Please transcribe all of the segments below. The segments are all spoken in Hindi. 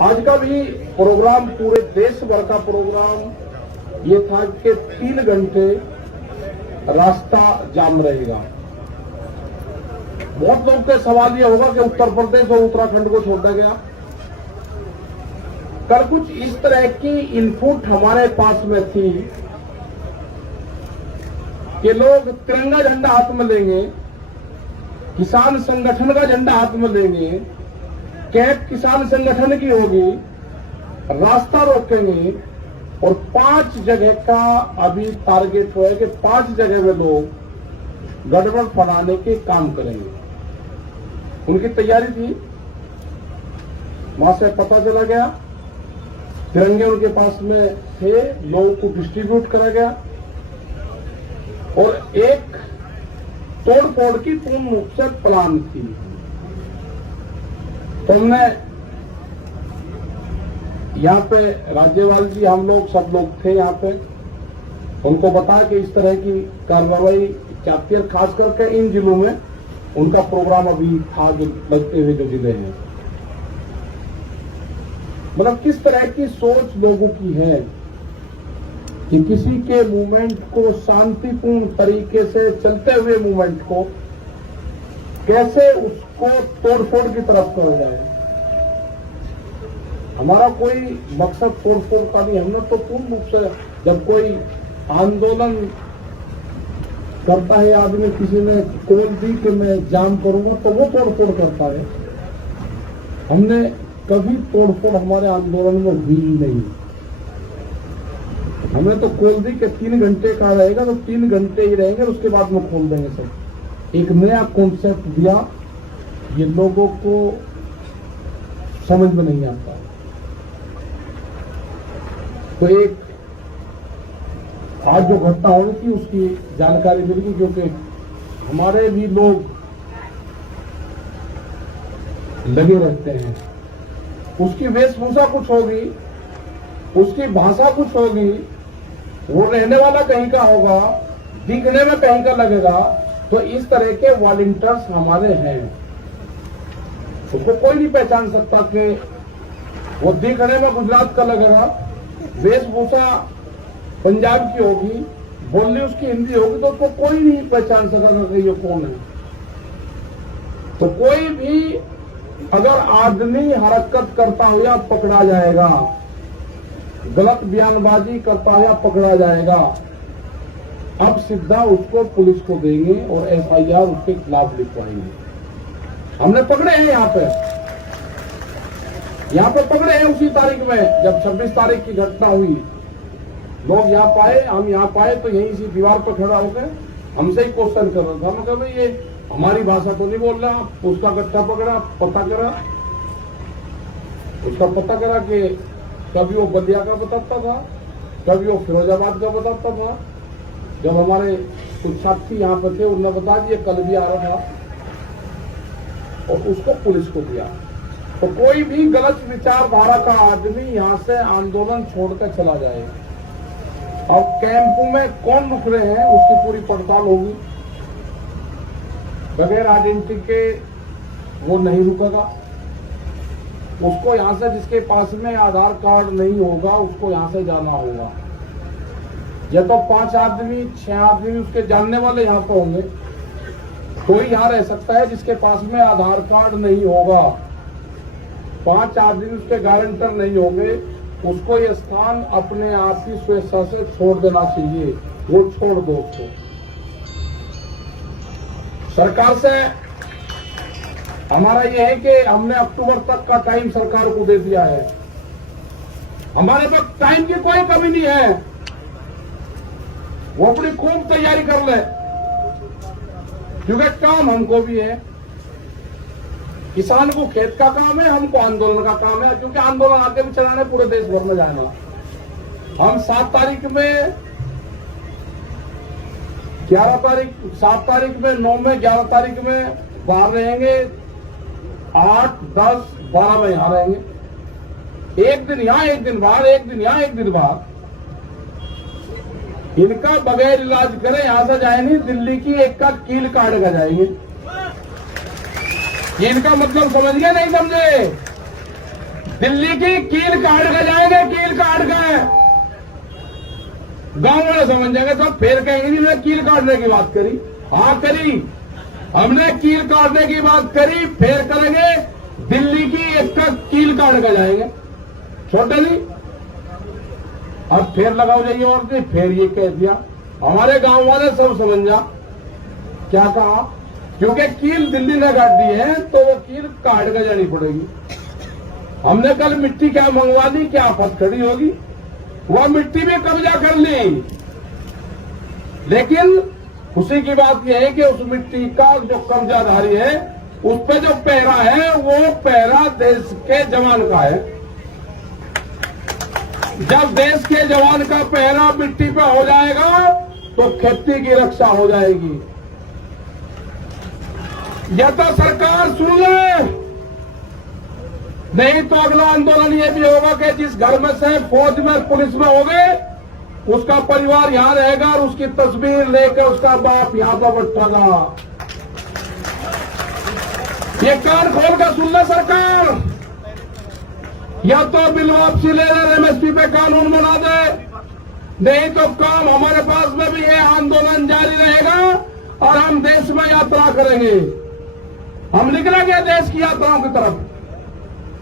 आज का भी प्रोग्राम पूरे देश भर का प्रोग्राम ये था कि 3 घंटे रास्ता जाम रहेगा। बहुत लोग का सवाल ये होगा कि उत्तर प्रदेश और उत्तराखंड को छोड़ा गया। कल कुछ इस तरह की इनपुट हमारे पास में थी कि लोग तिरंगा झंडा हाथ में लेंगे, किसान संगठन का झंडा हाथ में लेंगे, कैब किसान संगठन की होगी, रास्ता रोकेंगे और 5 जगह का अभी टारगेट हुआ है कि 5 जगह में लोग गड़बड़ फैलाने के काम करेंगे। उनकी तैयारी थी। वहां से पता चला गया, तिरंगे उनके पास में थे, लोगों को डिस्ट्रीब्यूट करा गया और एक तोड़-फोड़ की पूर्ण रूप से प्लान थी। तो हमने यहाँ पे राज्यपाल जी, हम लोग सब लोग थे यहाँ पे, उनको बताया कि इस तरह की कार्रवाई चाहती है। खास करके इन जिलों में उनका प्रोग्राम अभी था जो लगते हुए जो जिले हैं। मतलब किस तरह की सोच लोगों की है कि किसी के मूवमेंट को शांतिपूर्ण तरीके से चलते हुए मूवमेंट को कैसे उसको तोड़फोड़ की तरफ करा जाए। हमारा कोई मकसद तोड़फोड़ का नहीं। हमने तो पूर्ण रूप से, जब कोई आंदोलन करता है आदमी, किसी ने कॉल दी कि मैं जाम करूंगा, तो वो तोड़फोड़ करता है। हमने कभी तोड़फोड़ हमारे आंदोलन में हुई नहीं। हमें तो खोल दी कि 3 घंटे का रहेगा तो 3 घंटे ही रहेंगे, उसके बाद में खोल देंगे सब। एक नया कॉन्सेप्ट दिया, ये लोगों को समझ में नहीं आता। तो एक आज जो घटना हो रही थी उसकी जानकारी मिल गई, क्योंकि हमारे भी लोग लगे रहते हैं। उसकी वेशभूषा कुछ होगी, उसकी भाषा कुछ होगी, वो रहने वाला कहीं का होगा, दिखने में कहीं का लगेगा। तो इस तरह के वॉलंटियर्स हमारे हैं। उसको कोई नहीं पहचान सकता कि वो दिखने में गुजरात का लगेगा, वेशभूषा पंजाब की होगी, बोलनी उसकी हिंदी होगी, तो उसको कोई नहीं पहचान सकेगा कि ये कौन है। तो कोई भी अगर आदमी हरकत करता हुआ पकड़ा जाएगा, गलत बयानबाजी करता हुआ पकड़ा जाएगा। अब सीधा उसको पुलिस को देंगे और एफआईआर उसके खिलाफ लिखवाएंगे। हमने पकड़े हैं यहाँ पे पकड़े हैं उसी तारीख में, जब 26 तारीख की घटना हुई। लोग यहाँ पाए, हम यहाँ पाए तो यहीं इसी दीवार पर खड़ा होकर हमसे ही क्वेश्चन कर रहा था। मैं कहा भाई ये हमारी भाषा तो नहीं बोल रहा। उसका गट्ठा पकड़ा, पता करा, उसका पता करा कि कभी वो बलिया का बताता था, कभी वो फिरोजाबाद का बताता था। जब हमारे कुछ साथी यहाँ पर थे, उन्होंने बता दिया कल भी आ रहा था, और उसको पुलिस को दिया। तो कोई भी गलत विचारधारा का आदमी यहाँ से आंदोलन छोड़कर चला जाए। और कैंपों में कौन रुक रहे हैं उसकी पूरी पड़ताल होगी। बगैर आइडेंटिटी के वो नहीं रुकेगा। उसको यहां से, जिसके पास में आधार कार्ड नहीं होगा, उसको यहां से जाना होगा। या तो 5 आदमी 6 आदमी उसके जानने वाले यहां पर होंगे, कोई यहां रह सकता है जिसके पास में आधार कार्ड नहीं होगा। 5 आदमी उसके गारंटर नहीं होंगे, उसको ये स्थान अपने आप ही स्वेच्छा से छोड़ देना चाहिए। वो छोड़ दो उसको। सरकार से हमारा ये है कि हमने अक्टूबर तक का टाइम सरकार को दे दिया है। हमारे पास टाइम की कोई कमी नहीं है। वो अपनी खूब तैयारी कर ले, क्योंकि काम हमको भी है। किसान को खेत का काम है, हमको आंदोलन का काम है, क्योंकि आंदोलन आगे भी चलाने पूरे देश भर में जाना। हम 7 तारीख में, 11 तारीख, 7 तारीख में, 9 में, 11 तारीख में बाहर रहेंगे। 8, 10, 12 में यहां रहेंगे। एक दिन यहां, एक दिन बाहर, एक दिन यहां, एक दिन बाहर। इनका बगैर इलाज करें यहां से जाए नहीं, दिल्ली की एक का कील काट कर जाएंगे। ये इनका मतलब समझ गए नहीं समझे? दिल्ली की कील काट के जाएंगे, कील काट के। गांव वाले समझ जाएंगे तो फिर कहेंगे नहीं, मैं कील काटने की बात करी। हाँ करी, हमने कील काटने की बात करी, फिर करेंगे दिल्ली की एक का कील काट के जाएंगे, छोटा नहीं। अब फिर लगाओ जाइए और नहीं, फिर ये कह दिया। हमारे गांव वाले सब समझ जा क्या कहा, क्योंकि कील दिल्ली ने काट दी है तो वो कील काट कर जानी पड़ेगी। हमने कल मिट्टी क्या मंगवा दी, क्या आफत खड़ी होगी, वह मिट्टी भी कब्जा कर ली। लेकिन खुशी की बात यह है कि उस मिट्टी का जो कब्जाधारी है, उस पे जो पहरा है, वो पहरा देश के जवान का है। जब देश के जवान का पहरा मिट्टी पे हो जाएगा तो खेती की रक्षा हो जाएगी। यह तो सरकार सुन ले, नहीं तो अगला आंदोलन ये भी होगा कि जिस घर में से फौज में पुलिस में हो गए, उसका परिवार यहां रहेगा और उसकी तस्वीर लेकर उसका बाप यहां पर बैठेगा। ये कान खोल कर सुन ले सरकार, या तो बिल वापसी ले ले, एमएसपी पे कानून बना दे, नहीं तो काम हमारे पास में भी ये आंदोलन जारी रहेगा और हम देश में यात्रा करेंगे। हम निकलेंगे देश की यात्राओं की तरफ,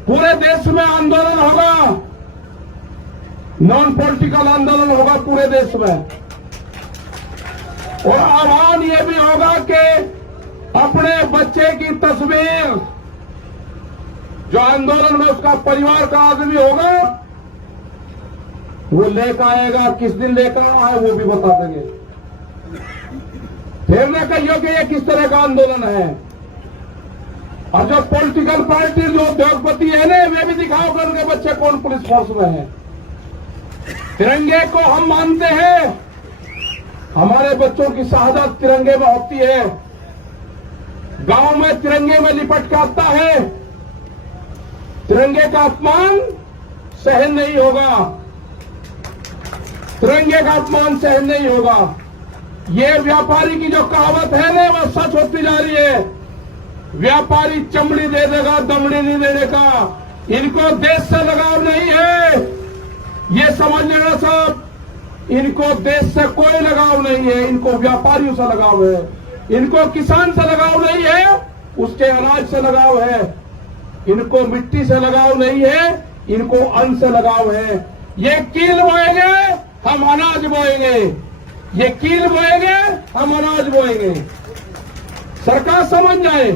पूरे देश में आंदोलन होगा, नॉन पॉलिटिकल आंदोलन होगा पूरे देश में। और आह्वान ये भी होगा कि अपने बच्चे की तस्वीर, जो आंदोलन में उसका परिवार का आदमी होगा, वो लेकर आएगा। किस दिन लेकर आए वो भी बता देंगे। फिर न कहियो कि ये किस तरह का आंदोलन है। और जो पॉलिटिकल पार्टी, जो उद्योगपति है ना, वे भी दिखाओ कर उनके बच्चे कौन पुलिस फोर्स में है। तिरंगे को हम मानते हैं, हमारे बच्चों की शहादत तिरंगे में होती है। गांव में तिरंगे में लिपट के आता है, तिरंगे का अपमान सहन नहीं होगा, तिरंगे का अपमान सहन नहीं होगा। ये व्यापारी की जो कहावत है ना, वो सच होती जा रही है। व्यापारी चमड़ी दे देगा, दमड़ी नहीं देने का। इनको देश से लगाव नहीं है, ये समझ लेना सब। इनको देश से कोई लगाव नहीं है, इनको व्यापारियों से लगाव है। इनको किसान से लगाव नहीं है, उसके अनाज से लगाव है। इनको मिट्टी से लगाव नहीं है, इनको अन्न से लगाव है। ये कील बोएंगे, हम अनाज बोएंगे। ये कील बोएंगे, हम अनाज बोएंगे। सरकार समझ जाए,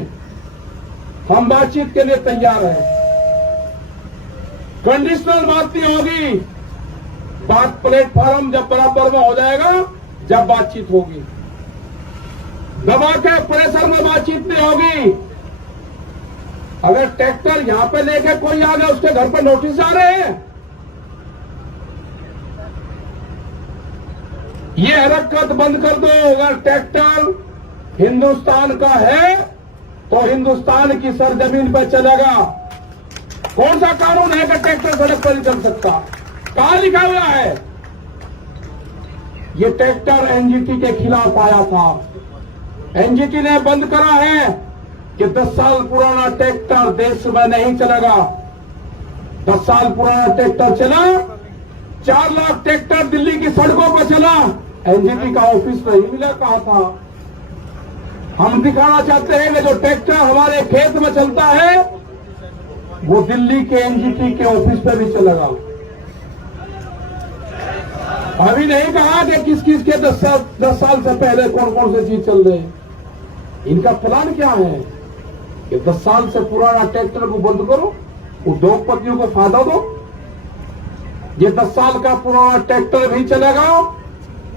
हम बातचीत के लिए तैयार हैं। कंडीशनल बात नहीं होगी, बात प्लेटफॉर्म जब बराबर में हो जाएगा, जब बातचीत होगी। दबा के प्रेशर में बातचीत नहीं होगी। अगर ट्रैक्टर यहां पे लेके कोई आ गया, उसके घर पे नोटिस आ रहे हैं। ये हरकत बंद कर दो। अगर ट्रैक्टर हिंदुस्तान का है तो हिंदुस्तान की सरजमीन पर चलेगा। कौन सा कानून है कि ट्रैक्टर सड़क पर नहीं चल सकता? कहां लिखा हुआ है? ये ट्रैक्टर एनजीटी के खिलाफ आया था। एनजीटी ने बंद करा है कि 10 साल पुराना ट्रैक्टर देश में नहीं चलेगा। 10 साल पुराना ट्रैक्टर चला, 4 लाख ट्रैक्टर दिल्ली की सड़कों पर चला, एनजीटी का ऑफिस नहीं मिला। कहा था हम दिखाना चाहते हैं कि जो ट्रैक्टर हमारे खेत में चलता है वो दिल्ली के एनजीटी के ऑफिस पे भी चलेगा। अभी नहीं कहा कि किस किस के 10 साल से पहले कौन कौन से चीज चल रहे हैं। इनका प्लान क्या है कि 10 साल से पुराना ट्रैक्टर को बंद करो, उद्योगपतियों को फायदा दो। ये 10 साल का पुराना ट्रैक्टर भी चलेगा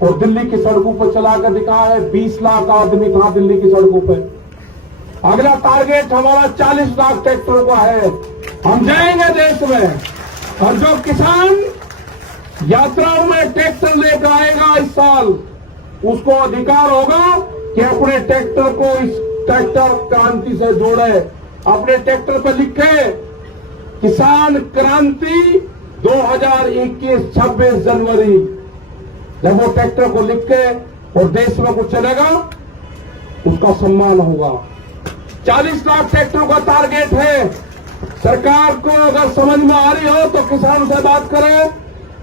और दिल्ली की सड़कों पर चलाकर दिखा है। 20 लाख आदमी था दिल्ली की सड़कों पर। अगला टारगेट हमारा 40 लाख ट्रैक्टरों का है। हम जाएंगे देश में, और जो किसान यात्राओं में ट्रैक्टर लेकर आएगा इस साल, उसको अधिकार होगा कि अपने ट्रैक्टर को इस ट्रैक्टर क्रांति से जोड़े। अपने ट्रैक्टर पर लिखे किसान क्रांति 2021 26 जनवरी। जब वो ट्रैक्टर को लिख के और देश में कुछ चलेगा, उसका सम्मान होगा। 40 लाख ट्रैक्टरों का टारगेट है। सरकार को अगर समझ में आ रही हो तो किसान से बात करें,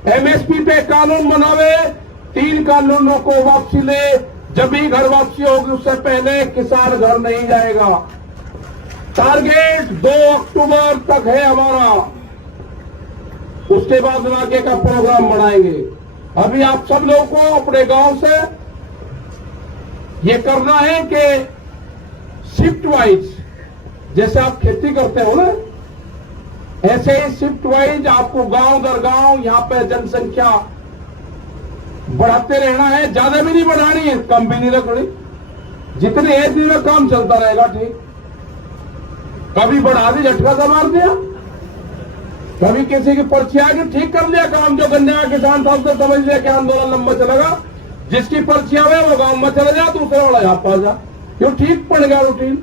एमएसपी पे कानून बनावे, 3 कानूनों को वापसी ले। जब भी घर वापसी होगी उससे पहले किसान घर नहीं जाएगा। टारगेट 2 अक्टूबर तक है हमारा, उसके बाद आगे का प्रोग्राम बनाएंगे। अभी आप सब लोगों को अपने गांव से ये करना है कि शिफ्ट वाइज, जैसे आप खेती करते हो ना, ऐसे ही शिफ्ट वाइज आपको गांव दर गांव यहां पे जनसंख्या बढ़ाते रहना है। ज्यादा भी नहीं बढ़ानी है, कम भी नहीं रखनी। जितने एक दिन में काम चलता रहेगा, ठीक। कभी बढ़ा दी, झटका सा मार दिया, कभी किसी की पर्ची आ गई, ठीक कर लिया काम। जो गन्ने का किसान था उसने समझ लिया कि आंदोलन लंबा चलेगा, जिसकी पर्ची आवे वो गांव में चले जा, दूसरे वाला यहां पर जा, क्यों ठीक पड़ गया रूटीन।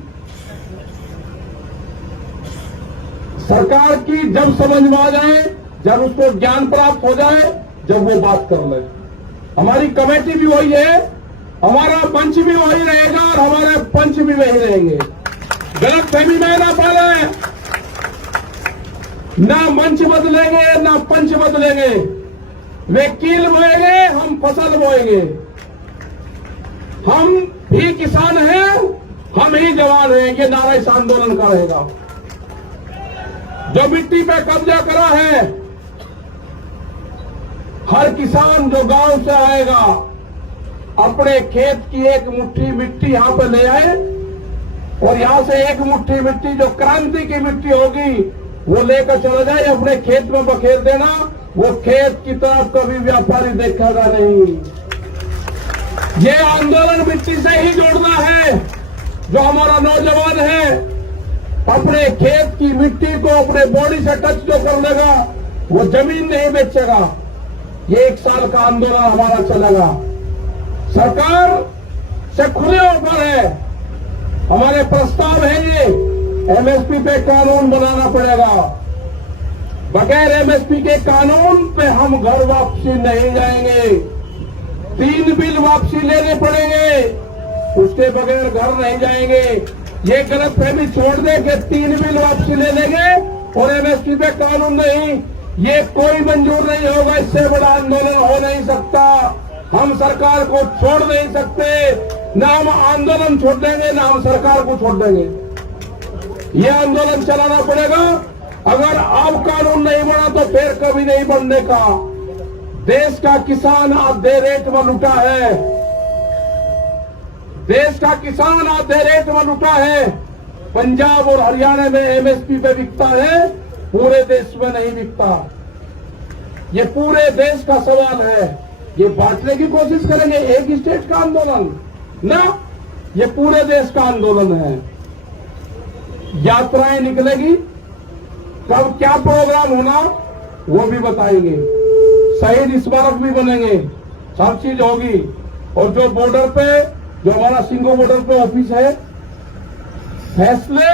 सरकार की जब समझ में आ जाए, जब उसको ज्ञान प्राप्त हो जाए, जब वो बात कर ले। हमारी कमेटी भी वही है, हमारा मंच भी वही रहेगा और हमारे पंच भी वही रहेंगे। गलत फहमी में ना पाले, ना मंच बदलेंगे ना पंच बदलेंगे। वे कील बोएंगे, हम फसल बोएंगे। हम भी किसान हैं, हम ही जवान हैं, ये नारा इस आंदोलन का रहेगा। जो मिट्टी पे कब्जा करा है, हर किसान जो गांव से आएगा अपने खेत की एक मुट्ठी मिट्टी यहां पर ले आए और यहां से एक मुट्ठी मिट्टी जो क्रांति की मिट्टी होगी वो लेकर चला जाए, अपने खेत में बखेर देना। वो खेत की तरफ कभी व्यापारी देखेगा नहीं। ये आंदोलन मिट्टी से ही जोड़ना है। जो हमारा नौजवान है अपने खेत की मिट्टी को अपने बॉडी से टच जो कर लेगा वो जमीन नहीं बेचेगा। ये 1 साल का आंदोलन हमारा चलेगा। सरकार से खुले ऊपर है, हमारे प्रस्ताव है ये एमएसपी पे कानून बनाना पड़ेगा। बगैर एमएसपी के कानून पे हम घर वापसी नहीं जाएंगे। 3 बिल वापसी लेने पड़ेंगे, उसके बगैर घर नहीं जाएंगे। ये गलतफहमी छोड़ दे कि 3 बिल वापसी ले लेंगे और एमएसपी पे कानून नहीं, ये कोई मंजूर नहीं होगा। इससे बड़ा आंदोलन हो नहीं सकता। हम सरकार को छोड़ नहीं सकते, ना हम आंदोलन छोड़ देंगे ना हम सरकार को छोड़ देंगे। ये आंदोलन चलाना पड़ेगा। अगर अब कानून नहीं बना तो फिर कभी नहीं बनने का। देश का किसान आधे रेट में लुटा है, देश का किसान आधे रेट में लुटा है। पंजाब और हरियाणा में एमएसपी पे बिकता है, पूरे देश में नहीं बिकता। ये पूरे देश का सवाल है। ये बांटने की कोशिश करेंगे एक स्टेट का आंदोलन ना, ये पूरे देश का आंदोलन है। यात्राएं निकलेगी, कब क्या प्रोग्राम होना वो भी बताएंगे। शहीद स्मारक भी बनेंगे, सब चीज होगी। और जो बॉर्डर पे, जो हमारा सिंगो बॉर्डर पे ऑफिस है, फैसले,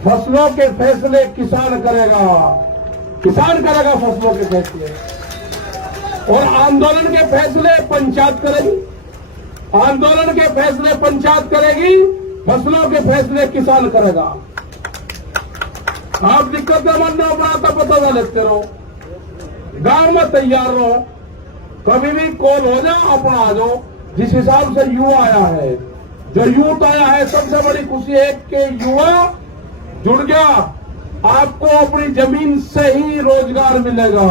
फसलों के फैसले किसान करेगा, किसान करेगा फसलों के फैसले। और आंदोलन के फैसले पंचायत करेगी, आंदोलन के फैसले पंचायत करेगी, फसलों के फैसले किसान करेगा। आप दिक्कत मन बनाता पता लेते रहो, गांव में तैयार रहो, कभी भी कॉल हो जाओ, अपना आ जाओ। जिस हिसाब से युवा आया है, जो यूथ आया है, सबसे बड़ी खुशी है कि युवा जुड़ गया। आपको अपनी जमीन से ही रोजगार मिलेगा।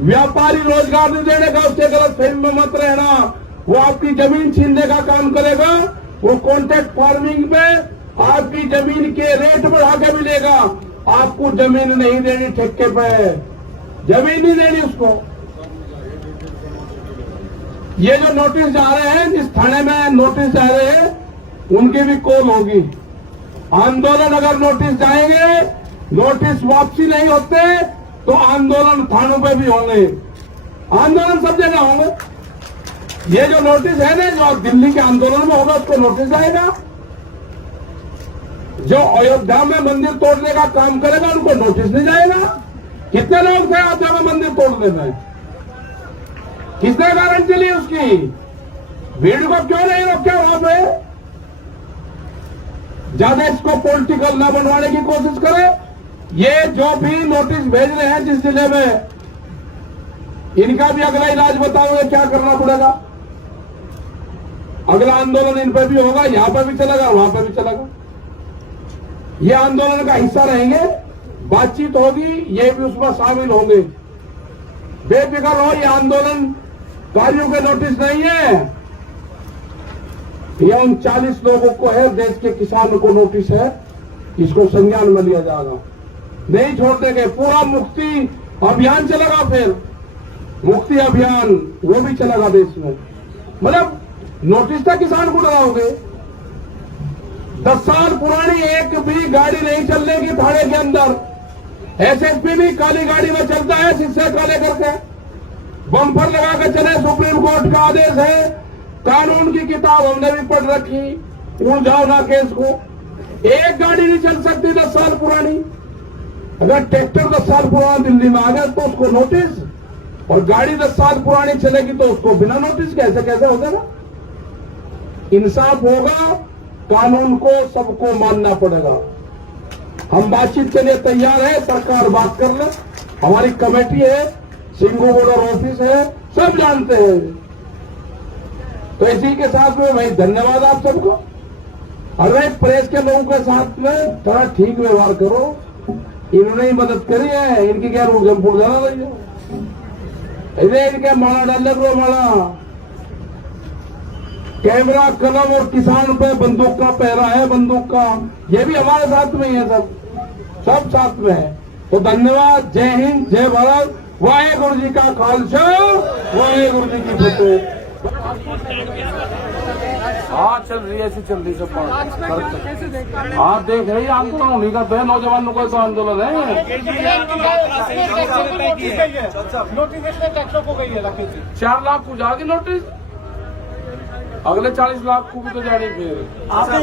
व्यापारी रोजगार नहीं देने का, उससे गलत फहमी में मत रहना। वो आपकी जमीन छीनने का काम करेगा। वो कॉन्ट्रैक्ट फार्मिंग में आपकी जमीन के रेट बढ़ा के मिलेगा। आपको जमीन नहीं देनी, ठेके पे जमीन नहीं देनी उसको। ये जो नोटिस जा रहे हैं, जिस थाने में नोटिस जा रहे हैं, उनकी भी कॉल होगी। आंदोलन अगर नोटिस जाएंगे, नोटिस वापसी नहीं होते तो आंदोलन थानों पे भी होंगे। आंदोलन सब जगह होंगे। ये जो नोटिस है ना, जो दिल्ली के आंदोलन में होगा उसको नोटिस जाएगा। जो अयोध्या में मंदिर तोड़ने का काम करेगा उनको नोटिस नहीं जाएगा। कितने लोग थे अयोध्या में मंदिर तोड़ने में? किसने गारंटी ली उसकी? भीड़ को क्यों नहीं रोका वहां पे? ज्यादा इसको पॉलिटिकल ना बनवाने की कोशिश करें। ये जो भी नोटिस भेज रहे हैं जिस जिले में, इनका भी अगला इलाज बताओगे क्या करना पड़ेगा। अगला आंदोलन इन पर भी होगा, यहां पर भी चलेगा, वहां पर भी चलेगा। ये आंदोलन का हिस्सा रहेंगे, बातचीत होगी, ये भी उसमें शामिल होंगे। बेफिक्र हो, ये आंदोलन कार्यों के नोटिस नहीं है, ये उन 40 लोगों को है, देश के किसानों को नोटिस है, इसको संज्ञान में लिया जाएगा, नहीं छोड़ देंगे। पूरा मुक्ति अभियान चलेगा, फिर मुक्ति अभियान वो भी चलेगा देश में। मतलब नोटिस था किसान को डराओगे। 10 साल पुरानी एक भी गाड़ी नहीं चलने की थाने के अंदर। एसएसपी भी काली गाड़ी में चलता है, शीशे काले करके बम्पर लगा के चले। सुप्रीम कोर्ट का आदेश है, कानून की किताब हमने भी पढ़ रखी, उलझाओ ना केस को। एक गाड़ी नहीं चल सकती 10 साल पुरानी। अगर ट्रैक्टर 10 साल पुराना दिल्ली में आ गया तो उसको नोटिस, और गाड़ी 10 साल पुरानी चलेगी तो उसको बिना नोटिस। कैसे हो जाएगा? इंसाफ होगा, कानून को सबको मानना पड़ेगा। हम बातचीत के लिए तैयार है, सरकार बात कर ले, हमारी कमेटी है, सिंघू बॉर्डर ऑफिस है, सब जानते हैं। तो इसी के साथ में भाई धन्यवाद आप सबको। अरे प्रेस के लोगों के साथ में थोड़ा ठीक व्यवहार करो, इन्होंने ही मदद करी है, इनकी क्या रूप जाना रही है, इनके माला डालने को माला। कैमरा, कलम और किसान पे बंदूक का पहरा है, बंदूक का। ये भी हमारे साथ में ही है, सब साथ में है। तो धन्यवाद, जय हिंद, जय भारत, वाहेगुरु जी का खालसा, वाहेगुरु जी की फतेह। हाँ चल रही है, ऐसी चल रही सब। हाँ देख रही आंदोलन उन्हीं का है, नौजवानों का ऐसा आंदोलन है। नोटिस को गई है 4 लाख को जाएगी नोटिस, अगले 40 लाख को भी तो जानी। फिर आपने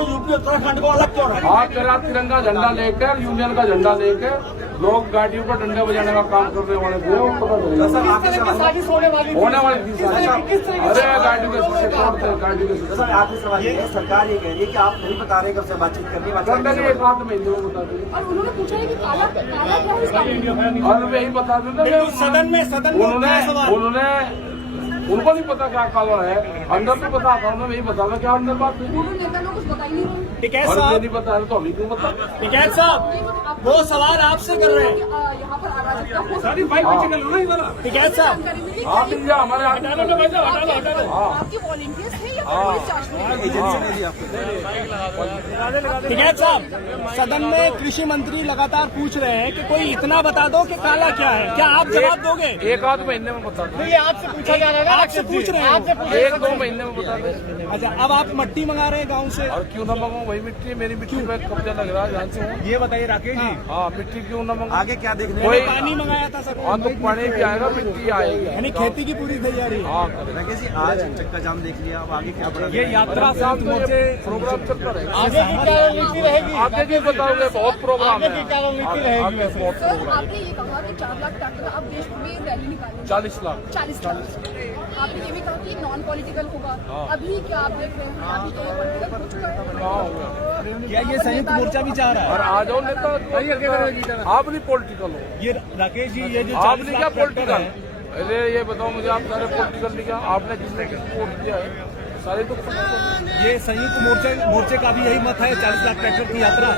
यूपी उत्तराखंड को अलग क्यों रखा? हाँ तेरा तिरंगा झंडा लेकर, यूनियन का झंडा लेकर लोग गाड़ियों पर डंडे बजाने का काम करने वाले थे, वो पता चलेगा। साजिश होने वाली थी। अरे गाड़ियों के शीशे तोड़ते, गाड़ियों के शीशे। आपने सवाल ये है, सरकार ये कह रही है कि आप नहीं बता रहे कब से बातचीत करनी है। एक बात महीने में बता देंगे, और उन्होंने पूछा है कि काला क्या है इसका? और मैं यही बता दूंगा। सदन में उन्होंने उनको नहीं पता क्या काला है, अंदर तो पता था, उन्होंने यही बता क्या अंदर बात नहीं। नेता लोग कुछ बता ही नहीं रहे। टिकैत और साहब नहीं बता रहे तो अभी क्यों बता। टिकैत साहब वो सवाल आपसे कर रहे हैं। यहाँ पर अराजकता हो सारी बाइक पीछे कर लो ना इधर। टिकैत साहब आप इंडिया हमारे आपकी वॉलंटियर्स है या पुलिस चार्ज में? टिकैत साहब सदन में कृषि मंत्री लगातार पूछ रहे हैं कि कोई इतना बता दो कि काला क्या है, क्या आप जवाब दोगे? 1-8 महीने में बता दो। ये आपसे पूछा जा रहा है, आपसे पूछ रहे हैं। 1-2 महीने में बता दे। अच्छा अब आप मिट्टी मंगा रहे हैं गाँव से, और क्यों ना मंगाऊं, वही मिट्टी, मेरी मिट्टी पे कब्जा लग रहा है, जान से हूँ। ये बताइए राकेश जी। हाँ मिट्टी क्यों ना मंगाऊं। आगे क्या देखने कोई पानी मंगाया था सर। हाँ तो पानी भी आएगा, मिट्टी आएगी, यानी खेती की पूरी तैयारी। हाँ राकेश जी आज चक्का जाम देख लिया, अब आगे क्या बढ़ेगा? ये यात्रा साथ में प्रोग्राम चलता रहेगा। आगे की क्या रणनीति रहेगी? आगे की बताओगे, बहुत प्रोग्राम है। आगे की क्या रणनीति रहेगी? आगे बहुत सर प्रोग्राम। आपने ये कहा कि 4 लाख ट्रैक्टर अब देश में रैली निकालेंगे, 40 लाख 40 लाख। आपने ये भी कहा कि नॉन पॉलिटिकल होगा। अभी क्या आप देख रहे हैं, अभी तो ये पॉलिटिकल हो चुका है। क्या ये संयुक्त मोर्चा भी चाह रहा और है? आ जाओ नेता, आप नहीं पॉलिटिकल हो, ये राकेश जी ये जो आपने 40 क्या लाख ट्रैक्टर पॉलिटिकल। है, अरे ये बताओ मुझे, आप सारे पॉलिटिकल नहीं क्या, आपने जिसने वोट दिया है सारे तो political। ये संयुक्त मोर्चे का भी यही मत है 40 लाख ट्रैक्टर की यात्रा।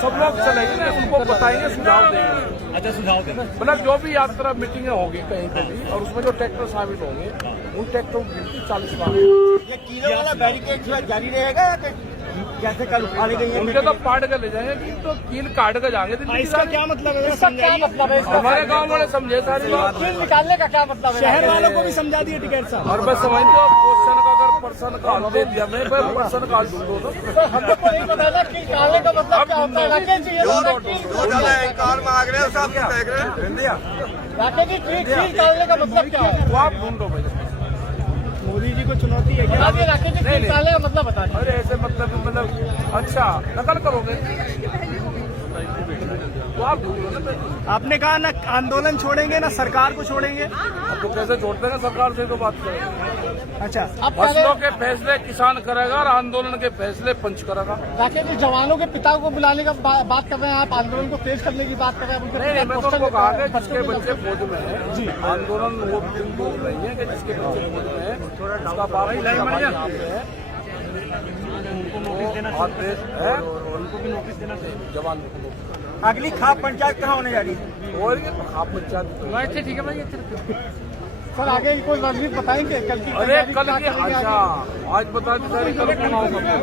सब लोग चलेंगे, उनको बताएंगे, सुझाव देंगे। अच्छा सुझाव देना। मतलब जो भी यात्रा मीटिंगें होगी कहीं पे भी, और उसमें जो ट्रैक्टर शामिल होंगे उन ट्रैक्टरों की 40 लाख। ये कीले वाला बैरिकेड जारी रहेगा या कैसे कल उखाड़ी गई है? उनके तो पाट के ले जाएंगे, तो कील काट के जाएंगे दिल्ली की इसका रानी। क्या मतलब है? इसका क्या मतलब है? हमारे गांव वाले समझे सारी बात। निकालने का क्या मतलब है? शहर वालों को भी समझा दिए टिकैत साहब। और बस समझ लो, क्वेश्चन का अगर पर्सन का हल दे दिया, मैं पर्सन का हल ढूंढो तो हमको नहीं पता था कि निकालने का मतलब क्या होता है। राकेश जी कार मांग रहे हो साहब, क्या देख रहे हैं? राकेश जी कील निकालने का मतलब क्या है? वो आप ढूंढो भाई। मोदी जी को चुनौती है क्या? राकेश जी कील निकालने का मतलब बता दीजिए। अरे ऐसे मतलब अच्छा नकल करोगे तो आप ढूंढो ना। आपने कहा ना आंदोलन छोड़ेंगे ना सरकार को छोड़ेंगे। अब तो कैसे छोड़ते हैं, सरकार से तो बात करें। अच्छा, अब फसलों के फैसले किसान करेगा और आंदोलन के फैसले पंच करेगा। राकेश जी, जवानों के पिता को बुलाने का बात कर रहे हैं आप, आंदोलन को तेज करने की बात कर रहे हैं। उनके नहीं, मैं तो उनको कहा कि जिसके पोस्टर बच्चे फौज में है जी। आंदोलन वो बोल रही है कि जिसके बच्चे फौज में है उसका बाप उसका भाई यहाँ पे है, वो आदेश है, उनको भी नोटिस देना चाहिए जवान को। अगली खाप पंचायत कहाँ होने जा रही है? और ये तो खाप पंचायत ठीक है भाई। सर आगे की कोई रणनीति बताएंगे कल की? अरे कल की अच्छा आज बता दी सारी कल कौन होगा?